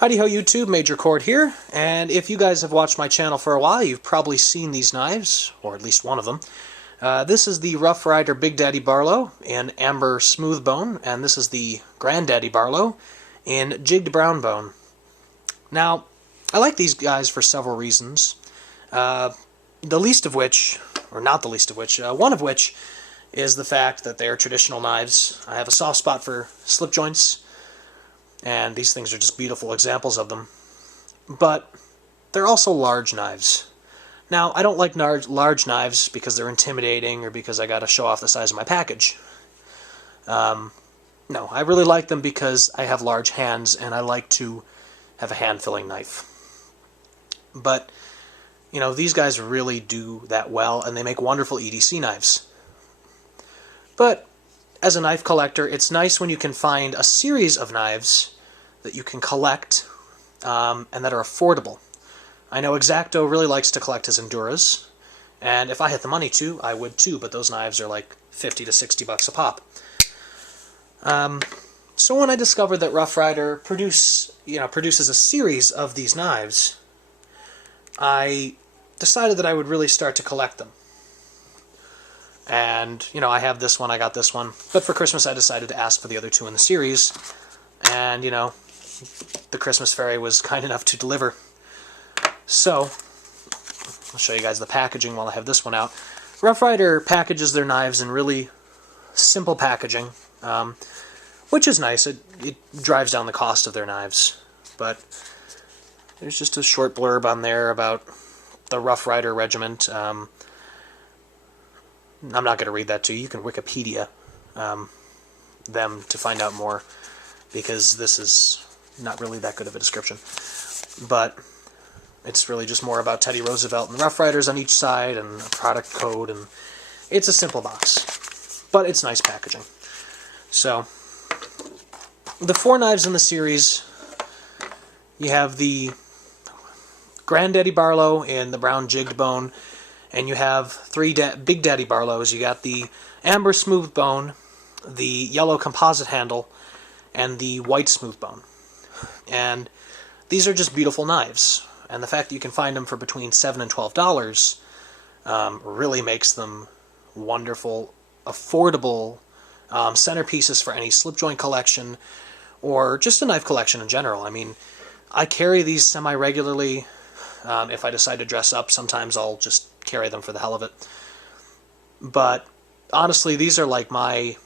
Howdy ho YouTube, Major Cord here, and if you guys have watched my channel for a while, you've probably seen these knives, or at least one of them. This is the Rough Rider Big Daddy Barlow in Amber Smooth Bone, and this is the Granddaddy Barlow in Jigged Brown Bone. Now, I like these guys for several reasons, the least of which, or not the least of which, one of which is the fact that they are traditional knives. I have a soft spot for slip joints, and these things are just beautiful examples of them. But they're also large knives. Now, I don't like large knives because they're intimidating or because I gotta show off the size of my package. No, I really like them because I have large hands and I like to have a hand-filling knife. But, you know, these guys really do that well, and they make wonderful EDC knives. But as a knife collector, it's nice when you can find a series of knives that you can collect and that are affordable. I know X-Acto really likes to collect his Enduras, and if I had the money to, I would too, but those knives are like 50 to 60 bucks a pop. So when I discovered that Rough Rider produces a series of these knives, I decided that I would really start to collect them. And, you know, I have this one, I got this one, but for Christmas I decided to ask for the other two in the series, and, you know, the Christmas fairy was kind enough to deliver. So, I'll show you guys the packaging while I have this one out. Rough Rider packages their knives in really simple packaging, which is nice. It drives down the cost of their knives. But there's just a short blurb on there about the Rough Rider regiment. I'm not going to read that to you. You can Wikipedia them to find out more, because this is not really that good of a description. But it's really just more about Teddy Roosevelt and the Rough Riders on each side and a product code, and it's a simple box. But it's nice packaging. So, the four knives in the series, you have the Granddaddy Barlow in the brown jigged bone, and you have three Big Daddy Barlows. You got the Amber Smooth Bone, the yellow composite handle, and the white smooth bone. And these are just beautiful knives. And the fact that you can find them for between $7 and $12 really makes them wonderful, affordable centerpieces for any slip joint collection, or just a knife collection in general. I mean, I carry these semi-regularly. If I decide to dress up, sometimes I'll just carry them for the hell of it. But honestly, these are like my,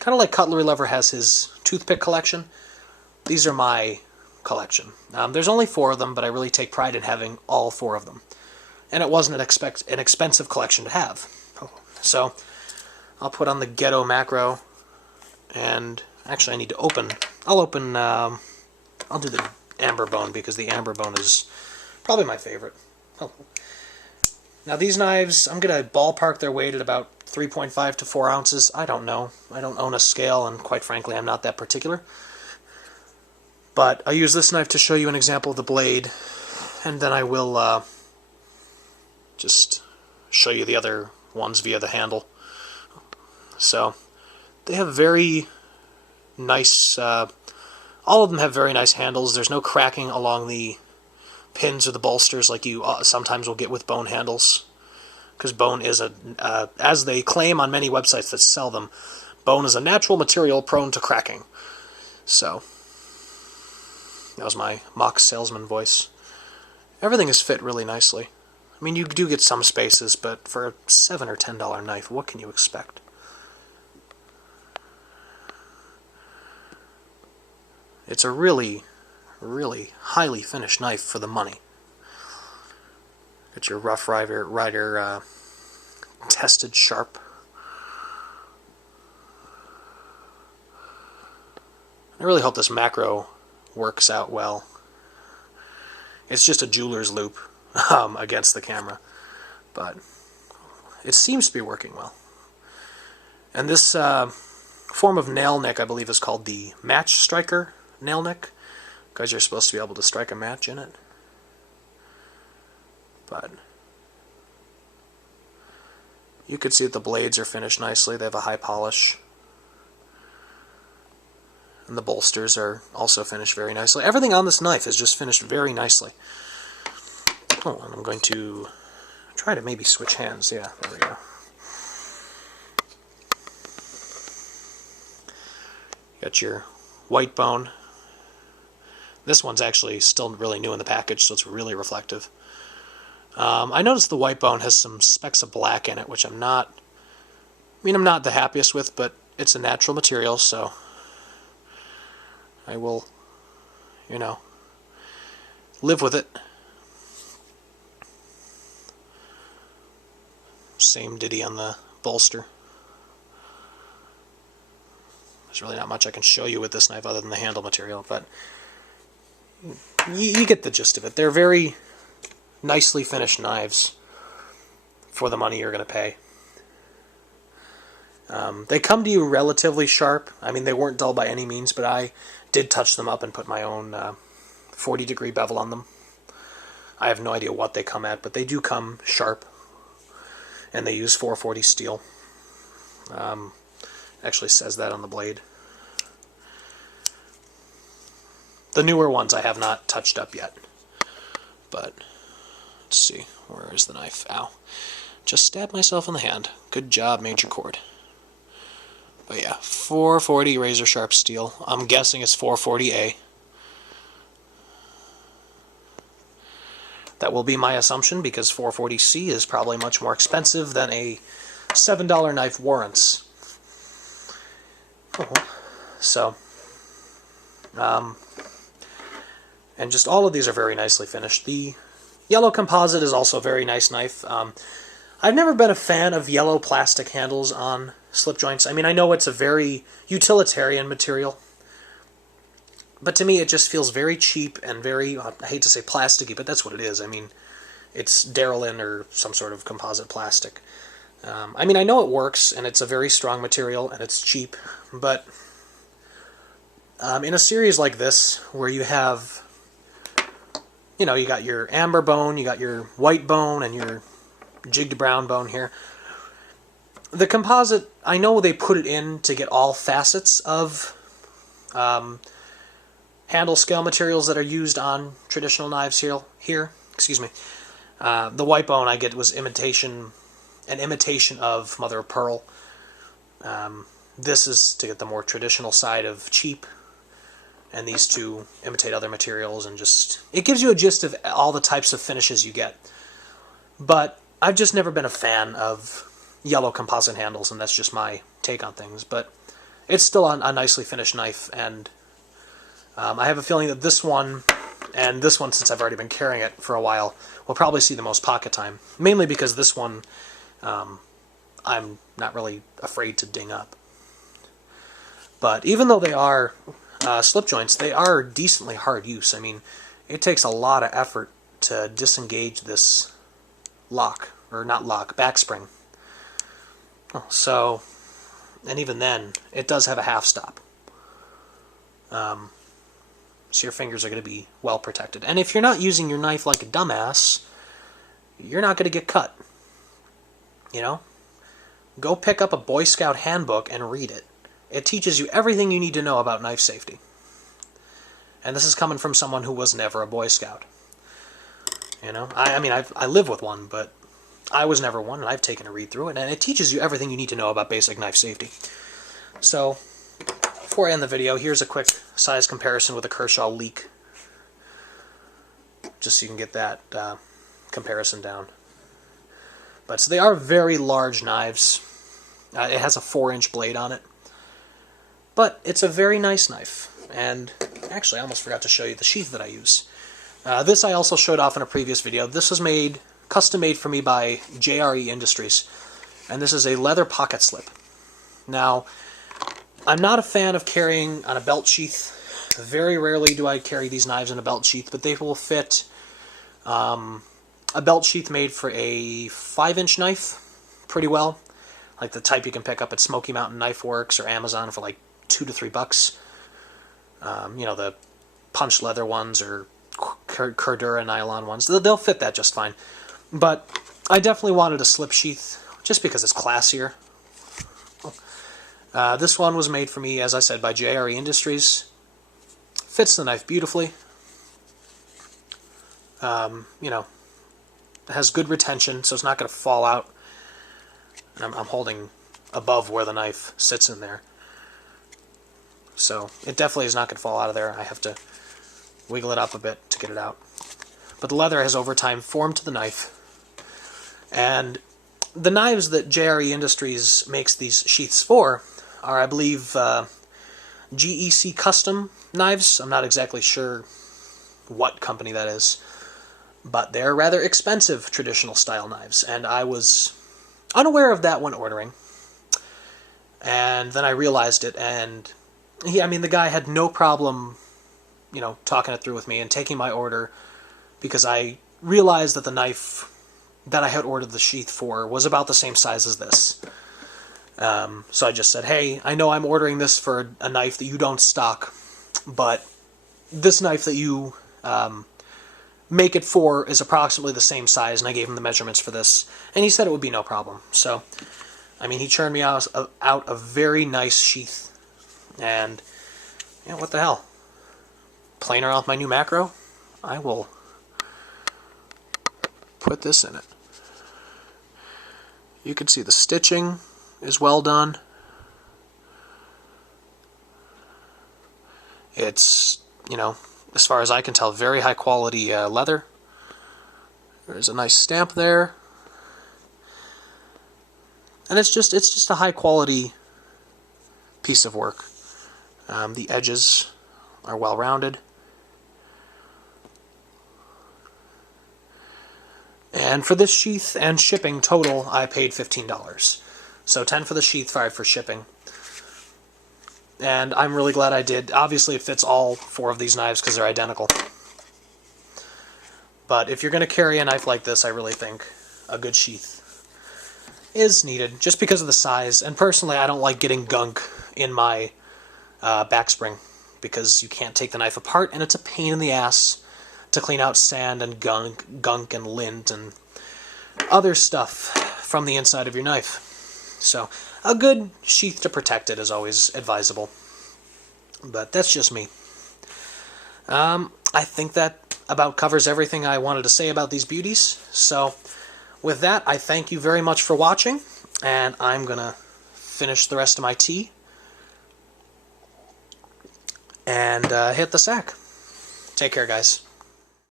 kind of like Cutlery Lover has his toothpick collection. These are my collection. There's only 4 of them, but I really take pride in having all 4 of them. And it wasn't an expensive collection to have. So I'll put on the Ghetto Macro, and actually I need to open, I'll do the Amber Bone, because the Amber Bone is probably my favorite. Oh. Now these knives, I'm going to ballpark their weight at about 3.5 to 4 ounces. I don't know. I don't own a scale, and quite frankly, I'm not that particular. But I use this knife to show you an example of the blade, and then I will just show you the other ones via the handle. So, they have very nice, all of them have very nice handles. There's no cracking along the pins or the bolsters like you sometimes will get with bone handles, because bone is as they claim on many websites that sell them, bone is a natural material prone to cracking. So that was my mock salesman voice. Everything is fit really nicely. I mean, you do get some spaces, but for a $7 or $10 knife, what can you expect? It's a really highly finished knife for the money. Got your Rough Rider tested sharp. I really hope this macro works out well. It's just a jeweler's loop against the camera, but it seems to be working well. And this form of nail nick, I believe, is called the Match Striker nail nick, because you're supposed to be able to strike a match in it. But you can see that the blades are finished nicely. They have a high polish. And the bolsters are also finished very nicely. Everything on this knife is just finished very nicely. Oh, and I'm going to try to maybe switch hands. Yeah, there we go. Got your white bone. This one's actually still really new in the package, so it's really reflective. I noticed the white bone has some specks of black in it, which I'm not the happiest with, but it's a natural material, so I will, live with it. Same ditty on the bolster. There's really not much I can show you with this knife other than the handle material, but you get the gist of it. They're very nicely finished knives for the money you're going to pay. They come to you relatively sharp. I mean, they weren't dull by any means, but I did touch them up and put my own 40-degree bevel on them. I have no idea what they come at, but they do come sharp, and they use 440 steel. Actually says that on the blade. The newer ones I have not touched up yet, but let's see, where is the knife? Ow. Just stabbed myself in the hand. Good job, Major Cord. But yeah, 440 razor sharp steel. I'm guessing it's 440A. That will be my assumption, because 440C is probably much more expensive than a $7 knife warrants. So, and just all of these are very nicely finished. The yellow composite is also a very nice knife. I've never been a fan of yellow plastic handles on slip joints. I mean, I know it's a very utilitarian material, but to me it just feels very cheap and very, I hate to say plasticky, but that's what it is. I mean, it's Darylin or some sort of composite plastic. I mean, I know it works, and it's a very strong material, and it's cheap, but in a series like this, where you have, you got your amber bone, you got your white bone, and your jigged brown bone here, the composite, I know they put it in to get all facets of handle scale materials that are used on traditional knives here. Excuse me. The white bone I get was an imitation of mother of pearl. This is to get the more traditional side of cheap, and these two imitate other materials, and just, it gives you a gist of all the types of finishes you get. But I've just never been a fan of yellow composite handles, and that's just my take on things. But it's still a nicely finished knife, and I have a feeling that this one, and this one, since I've already been carrying it for a while, will probably see the most pocket time. Mainly because this one, I'm not really afraid to ding up. But even though they are slip joints, they are decently hard use. I mean, it takes a lot of effort to disengage this lock, or not lock, back spring. So, and even then, it does have a half stop. So your fingers are going to be well protected. And if you're not using your knife like a dumbass, you're not going to get cut. Go pick up a Boy Scout handbook and read it. It teaches you everything you need to know about knife safety. And this is coming from someone who was never a Boy Scout. I mean, I live with one, but I was never one, and I've taken a read through it, and it teaches you everything you need to know about basic knife safety. So, before I end the video, here's a quick size comparison with a Kershaw Leek, just so you can get that comparison down. But so they are very large knives. It has a 4-inch blade on it, but it's a very nice knife. And actually, I almost forgot to show you the sheath that I use. This I also showed off in a previous video. This was custom made for me by JRE Industries, and this is a leather pocket slip. Now, I'm not a fan of carrying on a belt sheath. Very rarely do I carry these knives in a belt sheath, but they will fit a belt sheath made for a 5-inch knife pretty well, like the type you can pick up at Smoky Mountain Knife Works or Amazon for like $2 to $3. The punched leather ones or Cordura nylon ones. They'll fit that just fine. But I definitely wanted a slip sheath just because it's classier. This one was made for me, as I said, by JRE Industries. Fits the knife beautifully. You know, it has good retention, so it's not going to fall out. I'm holding above where the knife sits in there. So it definitely is not going to fall out of there. I have to wiggle it up a bit to get it out. But the leather has over time formed to the knife. And the knives that JRE Industries makes these sheaths for are, I believe, GEC Custom knives. I'm not exactly sure what company that is. But they're rather expensive traditional style knives. And I was unaware of that when ordering. And then I realized it, and the guy had no problem, you know, talking it through with me and taking my order, because I realized that the knife that I had ordered the sheath for was about the same size as this. So I just said, hey, I know I'm ordering this for a knife that you don't stock, but this knife that you make it for is approximately the same size, and I gave him the measurements for this, and he said it would be no problem. So, I mean, he churned me out a very nice sheath, and, you know, what the hell? Playing around with my new macro? I will put this in it. You can see the stitching is well done. It's, you know, as far as I can tell, very high quality leather. There's a nice stamp there. And it's just a high quality piece of work. The edges are well rounded. And for this sheath and shipping total, I paid $15. So $10 for the sheath, $5 for shipping. And I'm really glad I did. Obviously it fits all 4 of these knives because they're identical. But if you're going to carry a knife like this, I really think a good sheath is needed, just because of the size. And personally, I don't like getting gunk in my back spring, because you can't take the knife apart, and it's a pain in the ass to clean out sand and gunk and lint and other stuff from the inside of your knife. So a good sheath to protect it is always advisable. But that's just me. I think that about covers everything I wanted to say about these beauties. So with that, I thank you very much for watching, and I'm going to finish the rest of my tea and hit the sack. Take care, guys.